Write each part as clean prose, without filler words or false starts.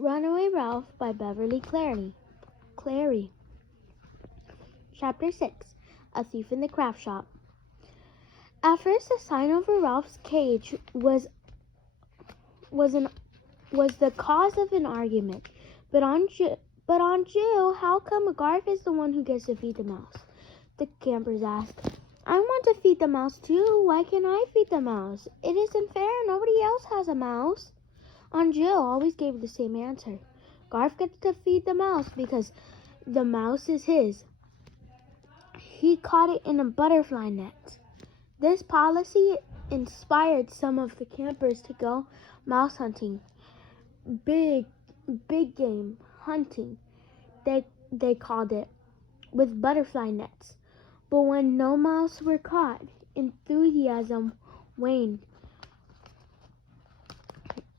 Runaway Ralph by Beverly Clary. Chapter 6. A Thief in the Craft Shop. At first, the sign over Ralph's cage was the cause of an argument. But Aunt Jill, how come Garth is the one who gets to feed the mouse? The campers asked. I want to feed the mouse too. Why can't I feed the mouse? It isn't fair. Nobody else has a mouse. Aunt Jill always gave the same answer. Garth gets to feed the mouse because the mouse is his. He caught it in a butterfly net. This policy inspired some of the campers to go mouse hunting. Big game hunting, they called it, with butterfly nets. But when no mouse were caught, enthusiasm waned,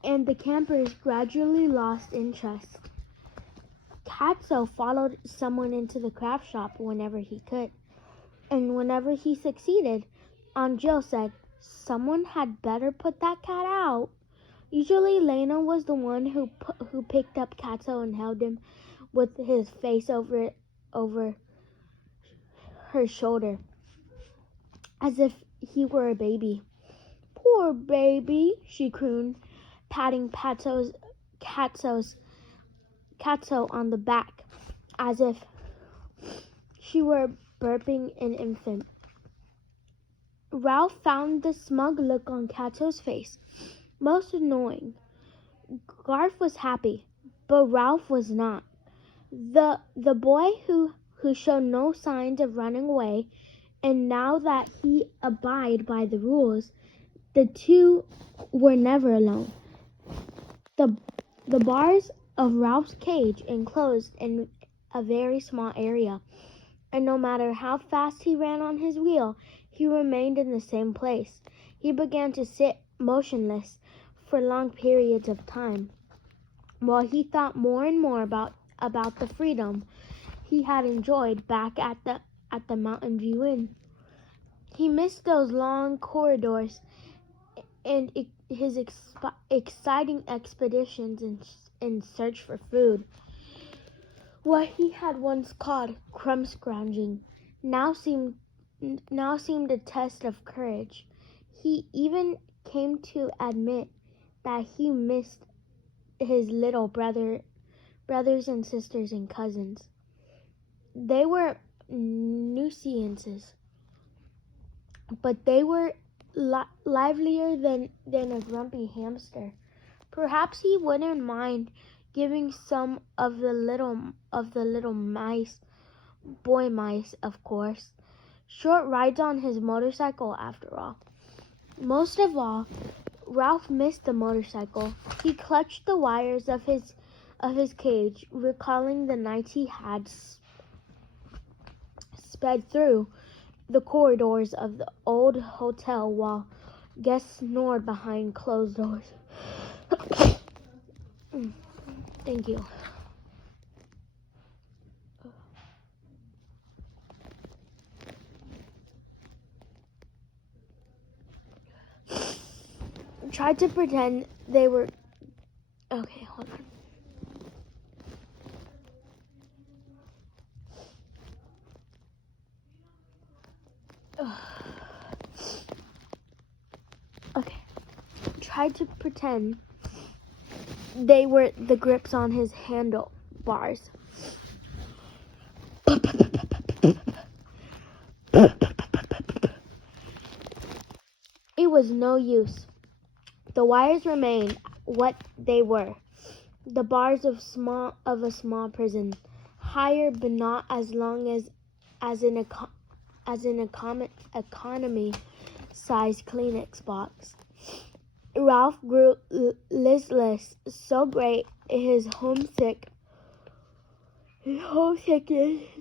and the campers gradually lost interest. Catso followed someone into the craft shop whenever he could, and whenever he succeeded, Aunt Jill said, someone had better put that cat out. Usually Lena was the one who picked up Catso and held him with his face over her shoulder, as if he were a baby. Poor baby, she crooned, patting Catso on the back, as if she were burping an infant. Ralph found the smug look on Catso's face most annoying. Garth was happy, but Ralph was not. The boy who showed no signs of running away, and now that he abided by the rules, the two were never alone. The bars of Ralph's cage enclosed in a very small area, and no matter how fast he ran on his wheel, he remained in the same place. He began to sit motionless for long periods of time, while he thought more and more about the freedom he had enjoyed back at the Mountain View Inn. He missed those long corridors and his exciting expeditions in search for food. What he had once called crumb scrounging now seemed a test of courage. He even came to admit that he missed his little brothers and sisters and cousins. They were nuisances, but they were livelier than a grumpy hamster. Perhaps he wouldn't mind giving some of the little mice, boy mice, of course, short rides on his motorcycle after all. Most of all, Ralph missed the motorcycle. He clutched the wires of his cage, recalling the nights he had sped through the corridors of the old hotel while guests snored behind closed doors. Thank you. Tried to pretend they were... Okay, hold on. Okay. Tried to pretend they were the grips on his handlebars. It was no use. The wires remained what they were, the bars of a small prison, higher but not as long as an economy-sized Kleenex box. Ralph grew listless, so great his homesickness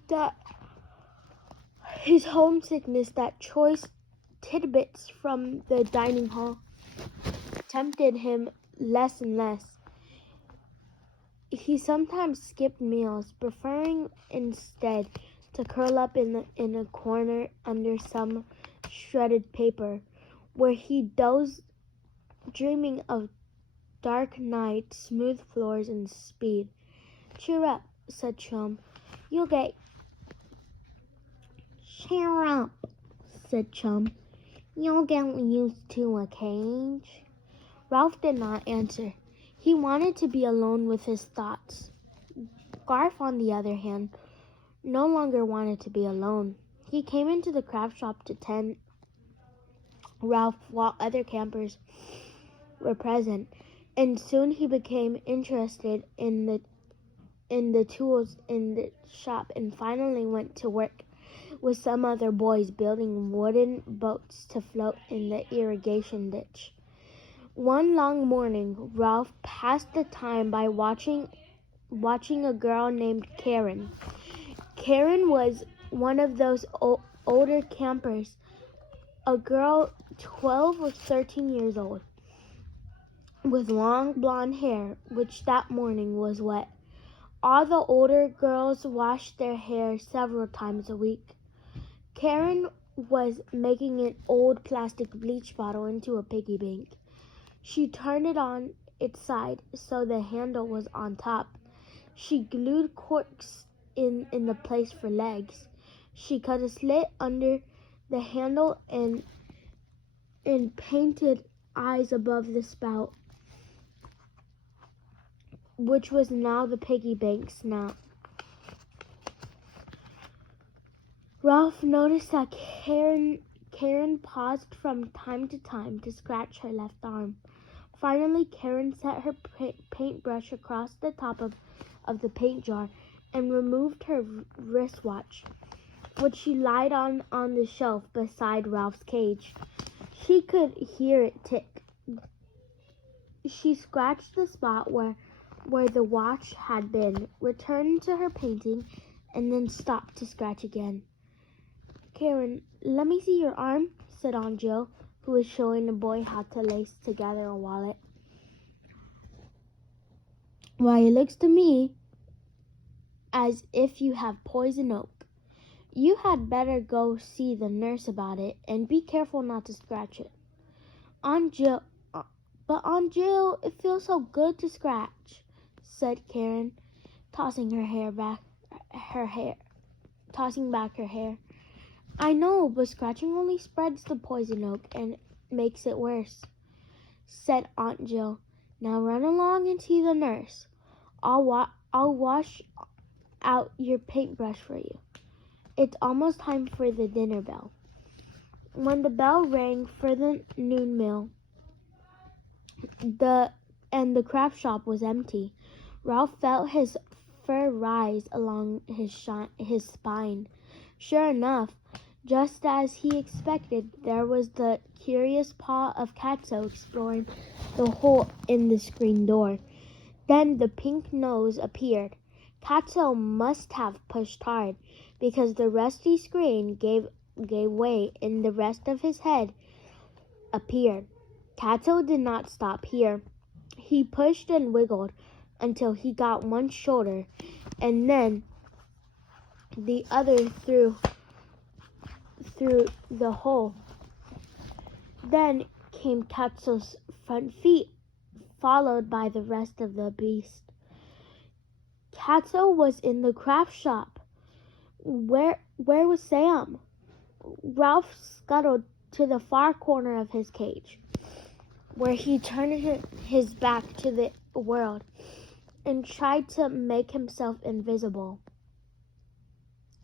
that choice tidbits from the dining hall tempted him less and less. He sometimes skipped meals, preferring instead to curl up in a corner under some shredded paper, where he dozed, dreaming of dark night, smooth floors, and speed. "Cheer up," said Chum. "You'll get—" "Cheer up," said Chum. "You'll get used to a cage." Ralph did not answer. He wanted to be alone with his thoughts. Garth, on the other hand, no longer wanted to be alone. He came into the craft shop to tend Ralph while other campers were present, and soon he became interested in the tools in the shop and finally went to work with some other boys building wooden boats to float in the irrigation ditch. One long morning, Ralph passed the time by watching a girl named Karen. Karen was one of those older campers, a girl 12 or 13 years old, with long blonde hair, which that morning was wet. All the older girls washed their hair several times a week. Karen was making an old plastic bleach bottle into a piggy bank. She turned it on its side so the handle was on top. She glued corks in the place for legs. She cut a slit under the handle and painted eyes above the spout, which was now the piggy bank snout. Ralph noticed that Karen paused from time to time to scratch her left arm. Finally, Karen set her paintbrush across the top of the paint jar and removed her wristwatch, which she laid on the shelf beside Ralph's cage. She could hear it tick. She scratched the spot where the watch had been, returned to her painting, and then stopped to scratch again. "Karen, let me see your arm," said Aunt Jill, who was showing the boy how to lace together a wallet. "Why, it looks to me as if you have poison oak. You had better go see the nurse about it, and be careful not to scratch it." "Aunt Jill, but Aunt Jill, it feels so good to scratch," said Karen, tossing back her hair. "I know, but scratching only spreads the poison oak and makes it worse," said Aunt Jill. "Now run along and see the nurse. I'll wash out your paintbrush for you. It's almost time for the dinner bell." When the bell rang for the noon meal, the craft shop was empty, Ralph felt his fur rise along his spine. Sure enough, just as he expected, there was the curious paw of Catso exploring the hole in the screen door. Then the pink nose appeared. Catso must have pushed hard, because the rusty screen gave way and the rest of his head appeared. Catso did not stop here. He pushed and wiggled until he got one shoulder, and then the other through the hole. Then came Catso's front feet, followed by the rest of the beast. Catso was in the craft shop. Where was Sam? Ralph scuttled to the far corner of his cage, where he turned his back to the world and tried to make himself invisible.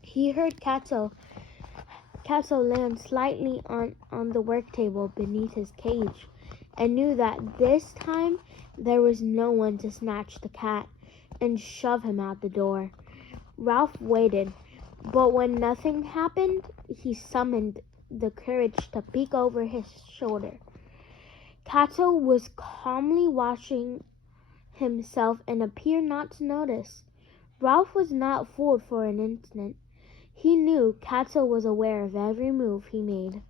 He heard Catso land slightly on the work table beneath his cage, and knew that this time there was no one to snatch the cat and shove him out the door. Ralph waited, but when nothing happened, he summoned the courage to peek over his shoulder. Catso was calmly washing himself and appeared not to notice. Ralph was not fooled for an instant. He knew Catso was aware of every move he made.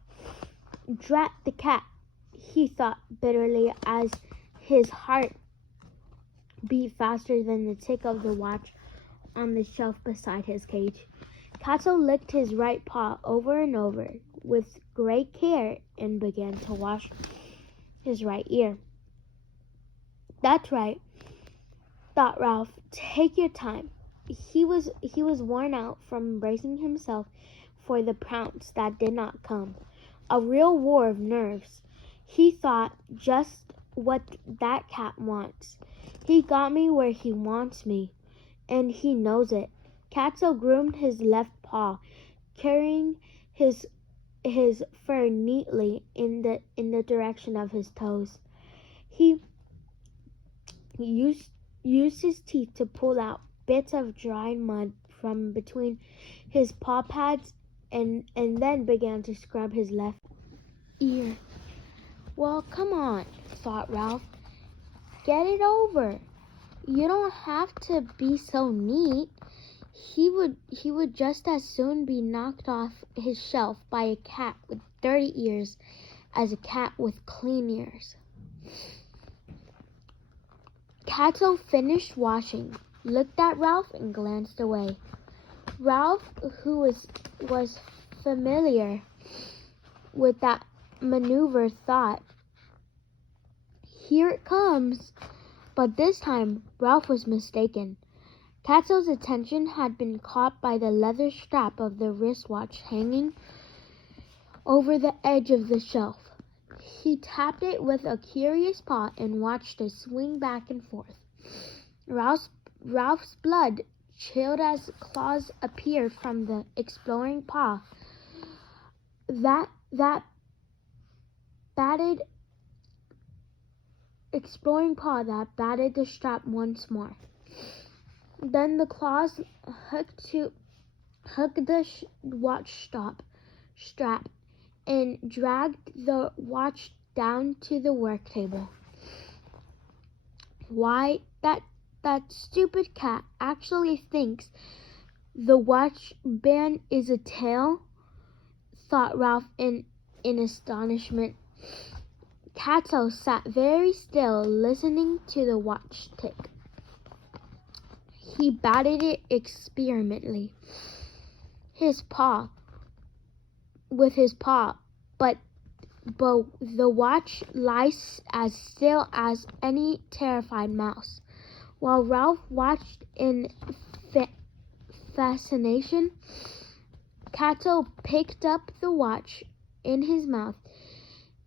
"Drat the cat," he thought bitterly as his heart beat faster than the tick of the watch on the shelf beside his cage. Catso licked his right paw over and over with great care and began to wash his right ear. That's right, thought Ralph. Take your time. He was worn out from bracing himself for the pounce that did not come. A real war of nerves. He thought just what that cat wants. He got me where he wants me, and he knows it. Catso groomed his left paw, carrying his fur neatly in the direction of his toes. He used his teeth to pull out bits of dried mud from between his paw pads and then began to scrub his left ear. Well, come on, thought Ralph. Get it over. You don't have to be so neat. He would just as soon be knocked off his shelf by a cat with dirty ears as a cat with clean ears. Catso finished washing, looked at Ralph, and glanced away. Ralph, who was familiar with that maneuver, thought, "Here it comes." But this time, Ralph was mistaken. Catso's attention had been caught by the leather strap of the wristwatch hanging over the edge of the shelf. He tapped it with a curious paw and watched it swing back and forth. Ralph's blood chilled as claws appeared from the exploring paw. That batted batted the strap once more. Then the claws hooked the watch strap and dragged the watch down to the work table. Why, that stupid cat actually thinks the watch band is a tail, thought Ralph in astonishment. Catso sat very still, listening to the watch tick. He batted it experimentally with his paw, but the watch lies as still as any terrified mouse. While Ralph watched in fascination, Catso picked up the watch in his mouth,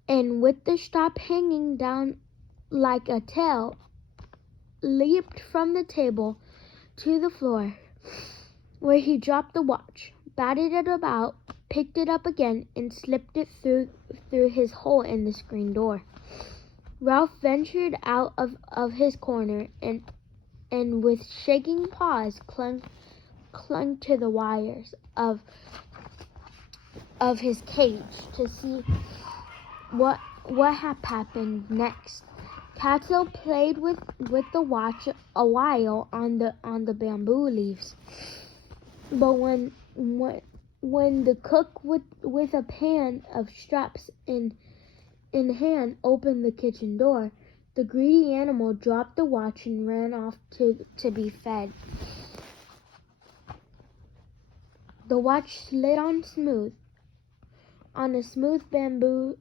and with the strap hanging down like a tail, leaped from the table to the floor, where he dropped the watch, batted it about, picked it up again, and slipped it through his hole in the screen door. Ralph ventured out of his corner and with shaking paws clung to the wires of his cage to see what had happened next. Catso played with the watch a while on the bamboo leaves, but when the cook with a pan of straps in hand opened the kitchen door, the greedy animal dropped the watch and ran off to be fed. The watch slid on a smooth bamboo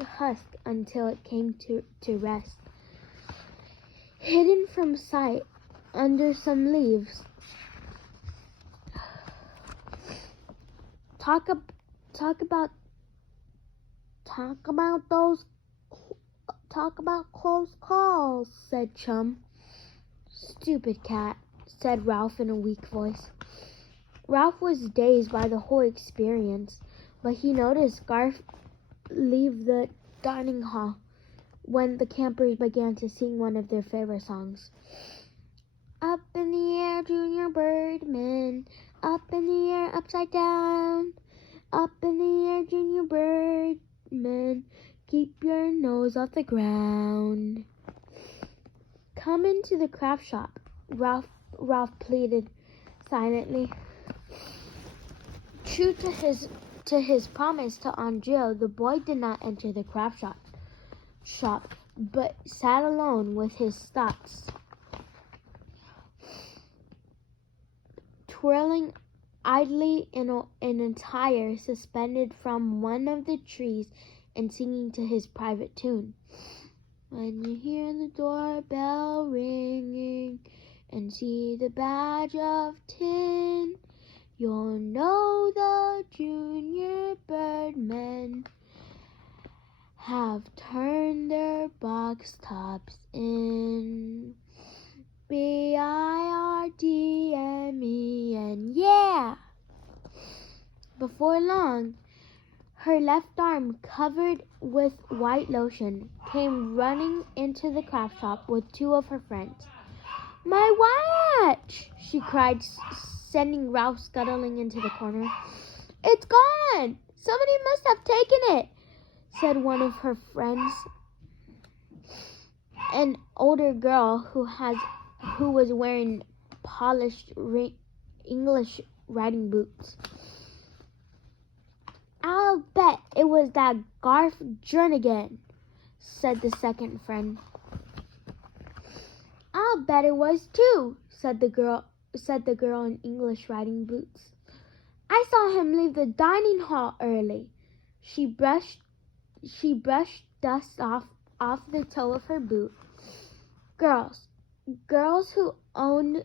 husk until it came to rest, hidden from sight under some leaves. Talk about close calls, said Chum. Stupid cat, said Ralph in a weak voice. Ralph was dazed by the whole experience, but he noticed Garth leave the dining hall when the campers began to sing one of their favorite songs. Up in the air, Junior Birdman. Up in the air, upside down. Up in the air, Junior Birdman. Keep your nose off the ground. Come into the craft shop, Ralph pleaded silently. True to his promise to Aunt Jill, the boy did not enter the craft shop, but sat alone with his thoughts, twirling idly in a tire suspended from one of the trees and singing to his private tune. When you hear the doorbell and see the badge of tin. You'll know the junior birdmen have turned their box tops in. BIRDMEN, yeah! Before long, her left arm, covered with white lotion, came running into the craft shop with two of her friends. "My watch!" she cried, sending Ralph scuttling into the corner. "It's gone! Somebody must have taken it," said one of her friends, an older girl who was wearing polished English riding boots. "I'll bet it was that Garth Jernigan," said the second friend. "I'll bet it was too," said the girl in English riding boots. "I saw him leave the dining hall early." She brushed dust off the toe of her boot. Girls who owned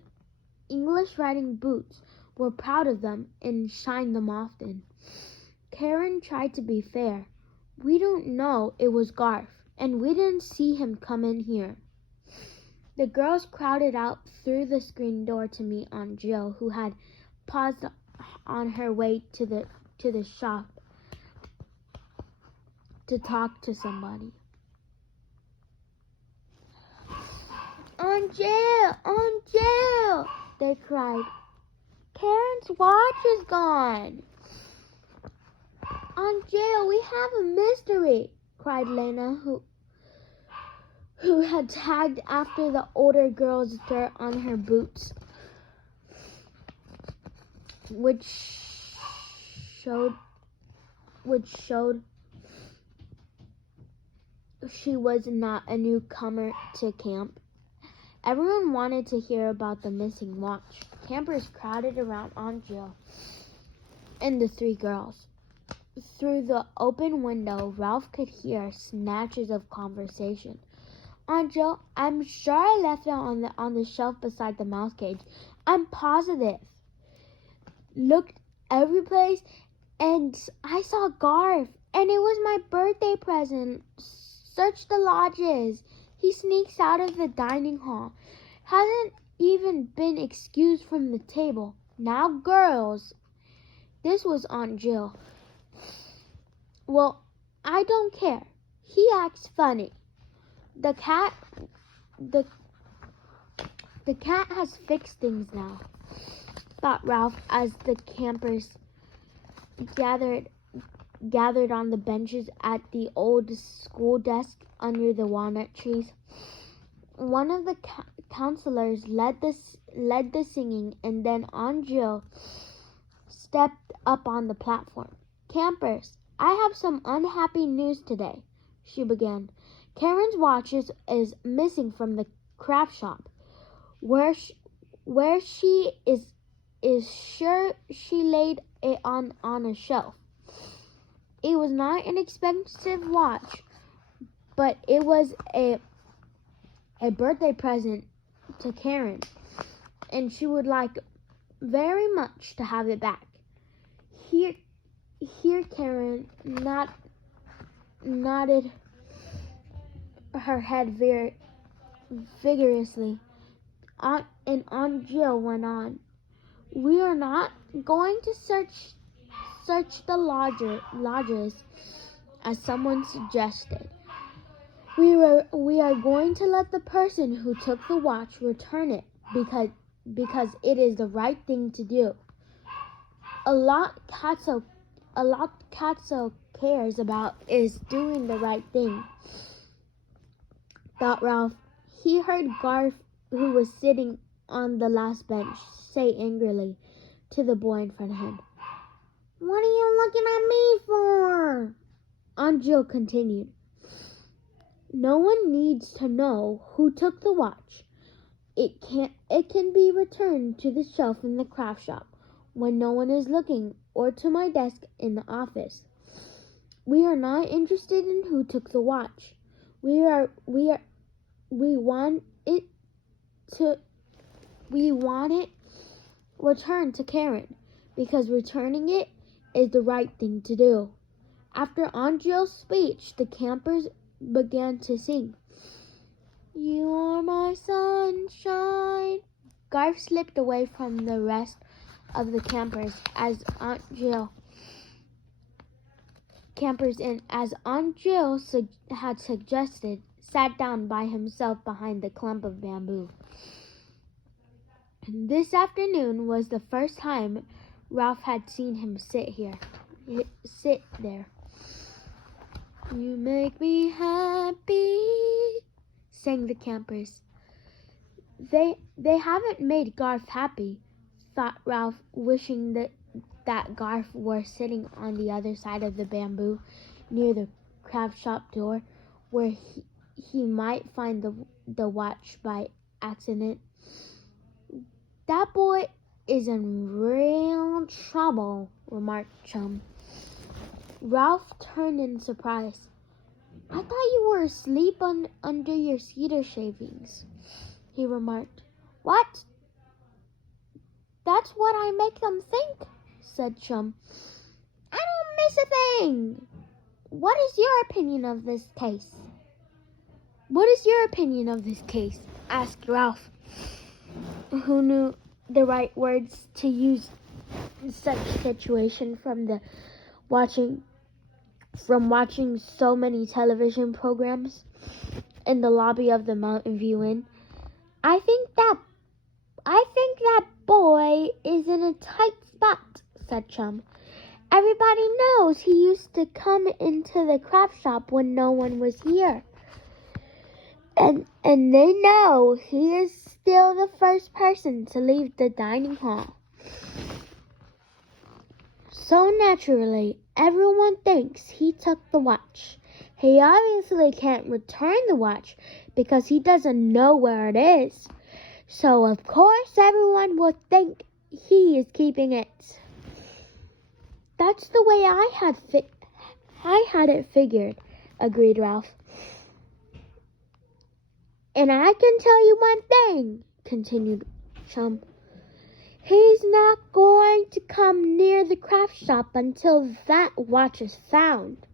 English riding boots were proud of them and shined them often. Karen tried to be fair. "We don't know it was Garth, and we didn't see him come in here." The girls crowded out through the screen door to meet Aunt Jill, who had paused on her way to the shop to talk to somebody. "Aunt Jill! Aunt Jill!" they cried. "Karen's watch is gone." "Aunt Jill, we have a mystery," cried Lena, who had tagged after the older girl's dirt on her boots, which showed she was not a newcomer to camp. Everyone wanted to hear about the missing watch. Campers crowded around Aunt Jill and the three girls. Through the open window, Ralph could hear snatches of conversation. "Aunt Jill, I'm sure I left it on the shelf beside the mouse cage. I'm positive. Looked every place, and I saw Garth, and it was my birthday present. Search the lodges. He sneaks out of the dining hall. Hasn't even been excused from the table. Now, girls." This was Aunt Jill. "Well, I don't care. He acts funny. The cat has fixed things now," thought Ralph as the campers gathered on the benches at the old school desk under the walnut trees. One of the counselors led the singing, and then Aunt Jill stepped up on the platform. "Campers, I have some unhappy news today," she began. "Karen's watch is missing from the craft shop. Where she is sure she laid it on a shelf. It was not an expensive watch, but it was a birthday present to Karen, and she would like very much to have it back." Here Karen nodded her head vigorously. And Aunt Jill went on. "We are not going to search the lodges, as someone suggested. We are going to let the person who took the watch return it because it is the right thing to do. A lot Katso cares about is doing the right thing," thought Ralph. He heard Garth, who was sitting on the last bench, say angrily to the boy in front of him, "What are you looking at me for?" Aunt Jill continued, "No one needs to know who took the watch. It can be returned to the shelf in the craft shop when no one is looking, or to my desk in the office. We are not interested in who took the watch. We want it to We want it returned to Karen, because returning it is the right thing to do. After Aunt Jill's speech, the campers began to sing. You are my sunshine. Garth slipped away from the rest of the campers as Aunt Jill had suggested, sat down by himself behind the clump of bamboo. This afternoon was the first time Ralph had seen him sit there. You make me happy, sang the campers. They haven't made Garth happy, thought Ralph, wishing that Garth were sitting on the other side of the bamboo near the craft shop door, where he might find the watch by accident. That boy is in real trouble, remarked Chum. Ralph turned in surprise. I thought you were asleep under your cedar shavings, he remarked. What? That's what I make them think, said Chum. I don't miss a thing. What is your opinion of this case? What is your opinion of this case? Asked Ralph, who knew the right words to use in such situation from watching so many television programs in the lobby of the Mountain View Inn. I think that boy is in a tight spot, said Chum. Everybody knows he used to come into the craft shop when no one was here. And they know he is still the first person to leave the dining hall. So naturally, everyone thinks he took the watch. He obviously can't return the watch because he doesn't know where it is. So of course everyone will think he is keeping it. That's the way I had it figured, agreed Ralph. And I can tell you one thing, continued Chum. He's not going to come near the craft shop until that watch is found.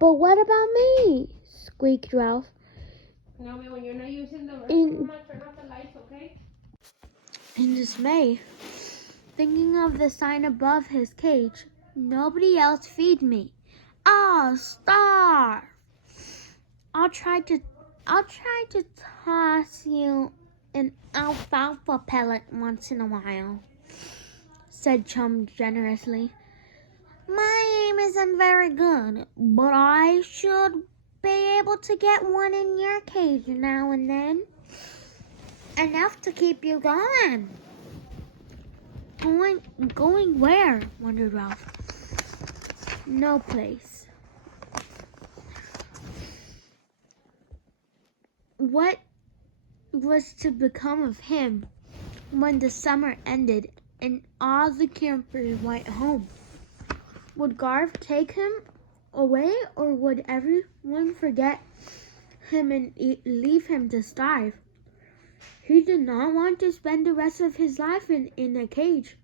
But what about me? Squeaked Ralph. Naomi, when you're not using the restroom, turn off the lights, okay? In dismay, thinking of the sign above his cage, nobody else feed me. I'll starve. I'll try to toss you an alfalfa pellet once in a while, said Chum generously. My aim isn't very good, but I should be able to get one in your cage now and then. Enough to keep you going. Going where? Wondered Ralph. No place. What was to become of him when the summer ended and all the campers went home? Would Garth take him away, or would everyone forget him and leave him to starve? He did not want to spend the rest of his life in a cage,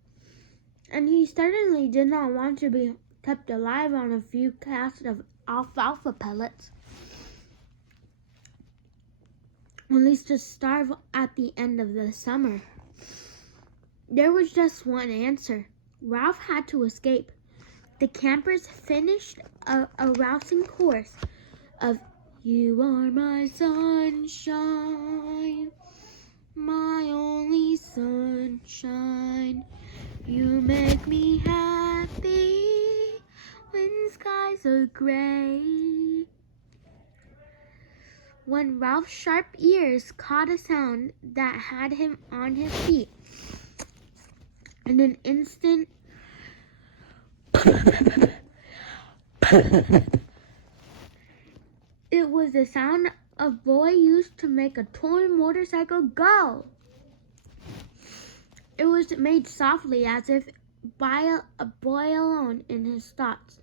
and he certainly did not want to be kept alive on a few casks of alfalfa pellets. At least to starve at the end of the summer. There was just one answer. Ralph had to escape. The campers finished a rousing chorus of You are my sunshine, my only sunshine. You make me happy when skies are gray. When Ralph's sharp ears caught a sound that had him on his feet, in an instant, it was the sound a boy used to make a toy motorcycle go. It was made softly, as if by a boy alone in his thoughts.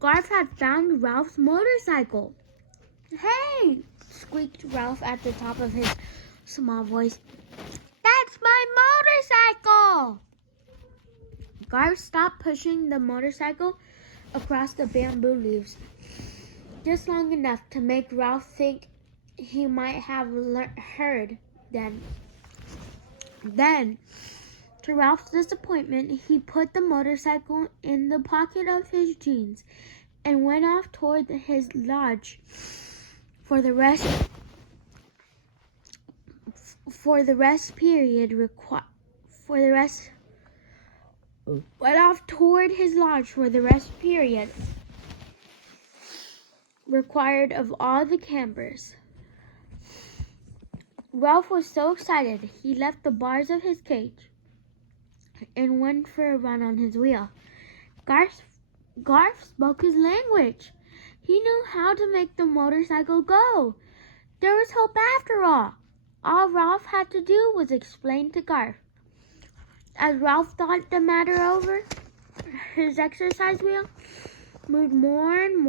Garth had found Ralph's motorcycle. Hey! Squeaked Ralph at the top of his Small voice. That's my motorcycle! Garth stopped pushing the motorcycle across the bamboo leaves, just long enough to make Ralph think he might have heard. Then, to Ralph's disappointment, he put the motorcycle in the pocket of his jeans and went off toward his lodge for the rest period required of all the campers. Ralph was so excited he left the bars of his cage and went for a run on his wheel. Garth spoke his language. He knew how to make the motorcycle go. There was hope after all. All Ralph had to do was explain to Garth. As Ralph thought the matter over, his exercise wheel moved more and more.